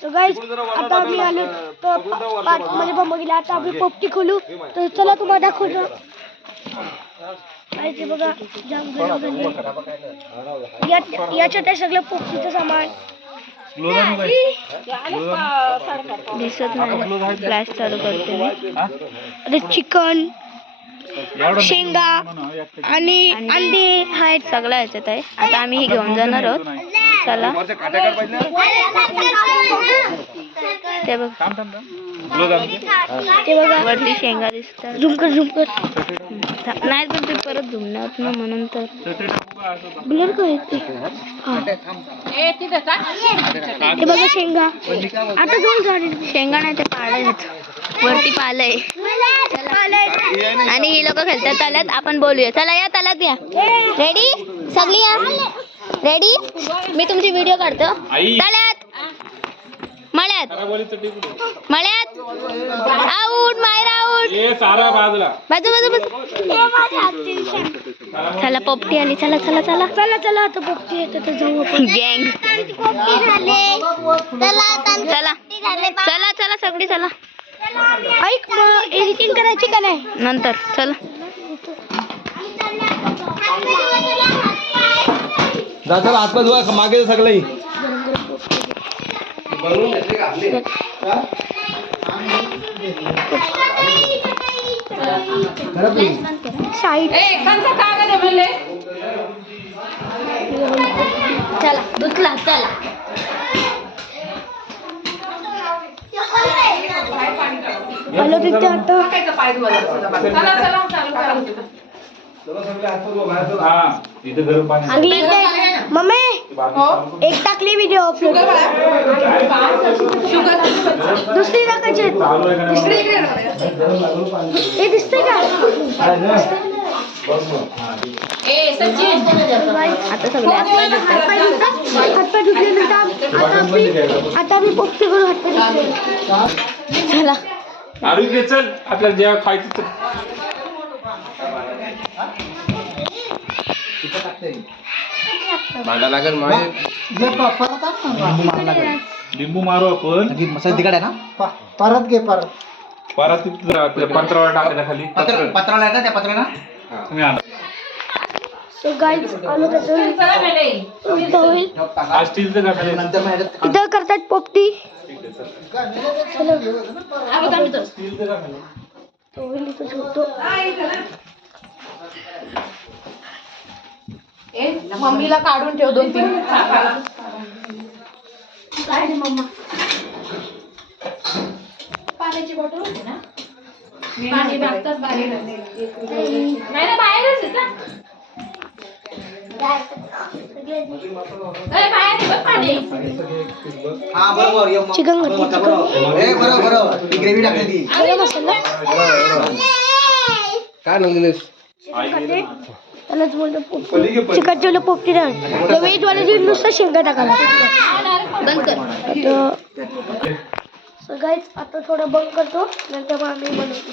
So guys आता आम्ही आलो तर म्हणजे बघितलं आता आम्ही पोपटी खोलू तर चला तुम्हाला दाखवतो. काय ते बघा जाम गरम झाली याच्यात आहे सगळं पोपटीचं सामान. दिसत नाही फ्लॅश चालू करते मी. चिकन शेंगा आणि अंडे आहेत सगळं याच्यात आहे. आता आम्ही हे घेऊन जाणार आहोत. चला ते बघा वरती शेंगा दिसतात. झूम कर नाही पण ते परत झुमणार ना म्हणून तर ब्लर करायचे. ते बघा शेंगा आता झूम झाली. शेंगा नाही ते पाळय वरती पालय. आणि ही लोक खेळतात तलात. आपण बोलूया. चला या तलात या. रेडी सगळी या. रेडी मी तुमची व्हिडिओ काढतो. तलात मळ्यात आउट मायर आउट. बाजू चला पोपटी आली. चला आता पोपटी येते तर जाऊ आपण. गँग चला सगळी चला. ऐक एडिटिंग करायची का नाही नंतर. चला चला आत्ता जुआ मागे सगळं चला दुसला चला. हॅलो पिक्चर मम्मी एक टाकली व्हिडिओ अपलोड. दुसरी टाकायची हे दिसते का. आता सगळे हातपाय धुतल्यानंतर आता मी पोपटी करून हातपाय. चला आरोग्य चल आपल्याला जेव्हा खायचं भांडा लागेल. लिंबू मारू आपण. मसाला तिखट आहे ना. परत घे परत पत्रावर टाकायला खाली. पत्राला येतात त्या पत्राला तुम्ही आणा. सो गाइस आलो इथं करतात पोपटी. मम्मीला काढून ठेव 2-3 पाण्याची बॉटल होती ना. पाणी मागतात बाहेर नाही ना बाहेरच आहे ना. चिकन ग्रेव्ही टाकली काय नंदिनेश त्यालाच बोलतो चिकन जेवढं पोपटी राहणार. व्हेज वाले नुसतं शेंगा टाकायला बंद कर. सो गाइस आता थोडं बंद करतो नंतर आम्ही बनवतो.